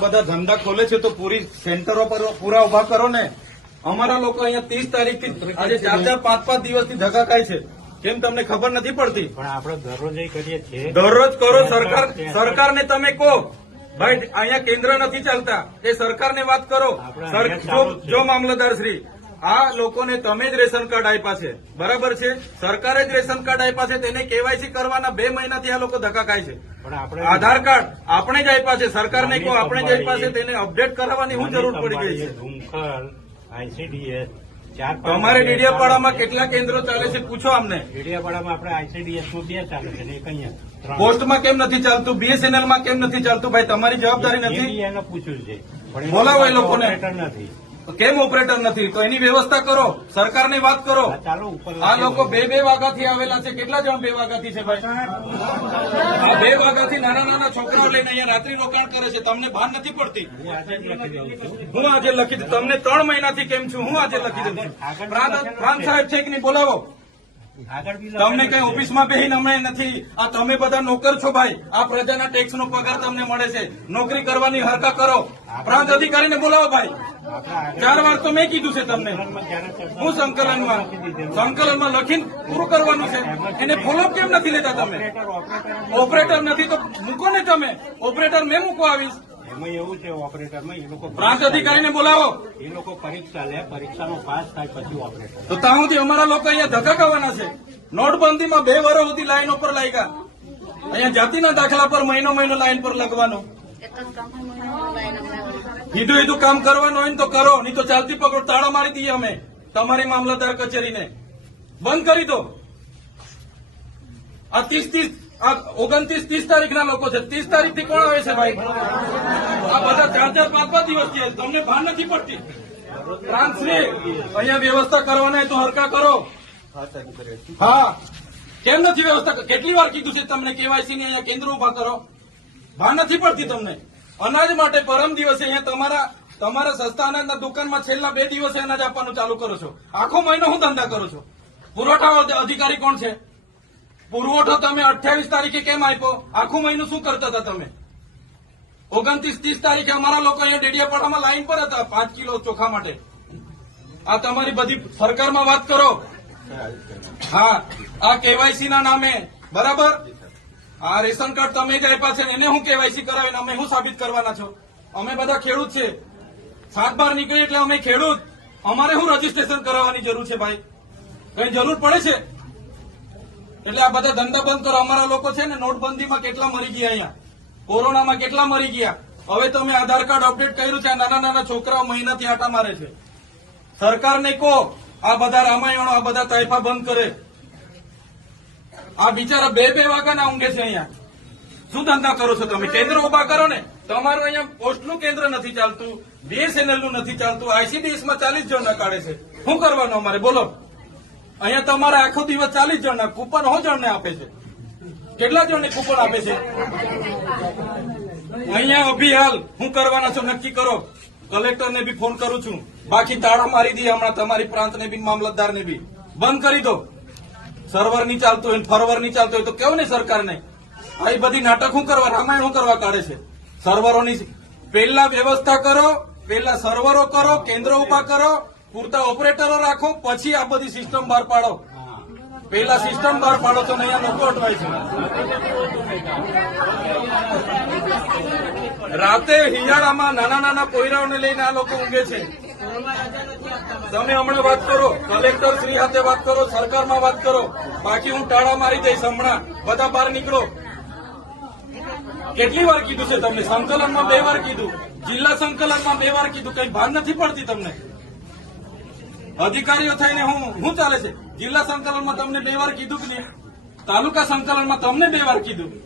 બધા ધંધા ખોલે છે તો પૂરી સેન્ટરો પર પૂરા ઉભા કરો ને. અમારા લોકો અહીંયા 30 તારીખથી આજે 4-4, 5-5 દિવસથી ધક્કા ખાય છે. કેમ તમને ખબર નથી પડતી? પણ આપણે દરરોજ કરીએ છીએ. દરરોજ કરો. સરકારને તમે કહો ભાઈ અહીંયા કેન્દ્ર નથી ચાલતા, એ સરકારને વાત કરો. જો મામલતદાર શ્રી, આ લોકોને તમે જ રેશન કાર્ડ આપ્યા છે, બરાબર છે? સરકારે જ રેશન કાર્ડ આપ્યા છે, તેને કેવાયસી કરવાના 2 મહિનાથી આ લોકો ધક્કા ખાય છે. આધાર કાર્ડ આપણે જ આપ્યા છે, સરકારને કહો આપણે જ આપ્યા છે, તેને અપડેટ કરાવવાની શું જરૂર પડી ગઈ છે? ICDS તમારે ડીડીયાપાડામાં કેટલા કેન્દ્રો ચાલે છે પૂછો અમને. ડીડીયાપાડામાં આપણે ICDS-માં 2 ચાલે છે ને એક અહીંયા. પોસ્ટમાં કેમ નથી ચાલતું? BSNL-માં કેમ નથી ચાલતું? ભાઈ તમારી જવાબદારી નથી? એને પૂછ્યું છે, બોલાવો એ લોકોને. નથી. કેમ ઓપરેટર નથી? તો એની વ્યવસ્થા કરો, સરકારને વાત કરો. આ લોકો 2-2 વાગ્યાથી આવેલા છે. કેટલા જણ 2 વાગ્યાથી છે ભાઈ? આ 2 વાગ્યાથી નાના છોકરાઓ લઈને અહીંયા રાત્રિ રોકાણ કરે છે. તમને ભાન નથી પડતી? હું આજે લખી દઉં. તમને 3 મહિનાથી કેમ છું? હું આજે લખી દઉં છું. પ્રાંત સાહેબ છે કે નહીં? બોલાવો. તમને કઈ ઓફિસમાં બેહીને અમે નથી. આ તમે બધા નોકર છો ભાઈ. આ પ્રજાના ટેક્સનો પગાર તમને મળે છે. નોકરી કરવાની હરકા કરો. પ્રાંત અધિકારીને બોલાવો ભાઈ. 4 વાર તો મેં કીધું છે તમને. હું સંકલનમાં લખીને પૂરું કરવાનું છે. એને ફોલોઅપ કેમ નથી લેતા તમે? ઓપરેટર નથી તો મૂકો ને તમે. ઓપરેટર મેં મૂકો આવીશ. એમાં એવું છે ઓપરેટરમાં એ લોકો પ્રાંત અધિકારીને બોલાવો. એ લોકો પરીક્ષા લે, પરીક્ષાનો પાસ થાય પછી ઓપરેટર. તો ત્યાં સુધી અમારા લોકો અહીંયા ધક્કા ખાવાના છે. નોટબંધીમાં 2 વર્ષ સુધી લાઈનો પર લાગ્યા. અહીંયા જાતિના દાખલા પર મહિનો લાઈન પર લગવાનું. કીધું કામ કરવાનું હોય ને તો કરો, નહીં તો ચાલતી પકડો તાળા મારી દઈએ અમે તમારી મામલતદાર કચેરીને. બંધ કરી દો. આ 29-30 તારીખના લોકો છે. 30 તારીખથી કોણ આવે છે ભાઈ? આ બધા 4-4, 5-5 દિવસથી તમને ભાન નથી પડતી? ટ્રાન્સફર અહીંયા વ્યવસ્થા કરવાના તો હરકા કરો. હા, કેમ નથી વ્યવસ્થા? કેટલી વાર કીધું છે તમને કેવાયસી ની અહીંયા કેન્દ્ર ઉભા કરો? ભાન નથી પડતી તમને? અનાજ માટે પરમ દિવસે અહીંયા તમારા સસ્તા અનાજના દુકાનમાં છેલ્લા 2 દિવસે અનાજ આપવાનું ચાલુ કરો છો. આખો મહિનો હું ધંધા કરો છો? પુરવઠા અધિકારી કોણ છે? પુરવઠો તમે 28 તારીખે કેમ આપ્યો? આખું મહિનું શું કરતા હતા તમે? 29-30 તારીખે અમારા લોકો અહીંયા ડેડિયાપાડામાં લાઈન પર હતા 5 કિલો ચોખા માટે. આ તમારી બધી સરકારમાં વાત કરો. હા, આ કેવાયસી ના નામે, બરાબર? આ રેશન કાર્ડ તમે જ આપ્યા છે, એને હું કેવાયસી કરાવીને અમે શું સાબિત કરવાના છો? અમે બધા ખેડૂત છે. 7-12 નીકળી એટલે અમે ખેડૂત. અમારે શું રજીસ્ટ્રેશન કરાવવાની જરૂર છે ભાઈ? કઈ જરૂર પડે છે? એટલે આ બધા ધંધા બંધ કરો. અમારા લોકો છે ને નોટબંધીમાં કેટલા મરી ગયા, અહીંયા કોરોનામાં કેટલા મરી ગયા. હવે તમે આધાર કાર્ડ અપડેટ કર્યું છે. આ નાના છોકરાઓ મહિનાથી આટા મારે છે. સરકારને કહો આ બધા રામાયણો, આ બધા તાઇફા બંધ કરે. આ બિચારા 2-2 વાગ્યાના ઊંઘે છે અહીંયા. શું ધંધા કરો છો તમે? કેન્દ્ર ઉભા કરો ને. તમારું અહીંયા પોસ્ટનું કેન્દ્ર નથી ચાલતું, BSNL નું નથી ચાલતું, ICDS-માં 40 જણના કાઢે છે. શું કરવાનું અમારે બોલો? અહીંયા તમારે આખો દિવસ 40 જણના કૂપન જણને આપે છે. કેટલા જણને કૂપન આપે છે? અહીંયા અભિહાલ શું કરવાના છો નક્કી કરો. કલેક્ટરને બી ફોન કરું છું. બાકી તાળો મારી દઈએ હમણાં તમારી પ્રાંતને બી, મામલતદારને બી. બંધ કરી દો. સર્વર નહીં ચાલતું હોય, ફરવર નહીં ચાલતું હોય તો કેવું ને સરકારને? આ બધી નાટક શું કરવા, રામાયણ શું કરવા કાઢે છે? સર્વરોની પહેલા વ્યવસ્થા કરો, પહેલા સર્વરો કરો, કેન્દ્રો ઉભા કરો, પૂરતા ઓપરેટરો રાખો, પછી આ બધી સિસ્ટમ બહાર પાડો. પહેલા સિસ્ટમ બહાર પાડો તો અહીંયા લોકો અટવાય છે. રાતે હિયાળામાં નાના પોયરાઓને લઈને આ લોકો ઊંઘે છે. તમે હમણાં વાત કરો, કલેક્ટર શ્રી સાથે વાત કરો, સરકારમાં વાત કરો. બાકી હું ટાળા મારી દઈશ હમણાં. બધા બહાર નીકળો. કેટલી વાર કીધું છે તમને? સંકલનમાં 2 વાર કીધું, જિલ્લા સંકલનમાં 2 વાર કીધું. કઈ ભાન નથી પડતી તમને? અધિકારીઓ થઈને હું ચાલે છે? જિલ્લા સંકલનમાં તમને 2 વાર કીધું કે નહીં? તાલુકા સંકલનમાં તમને 2 વાર કીધું.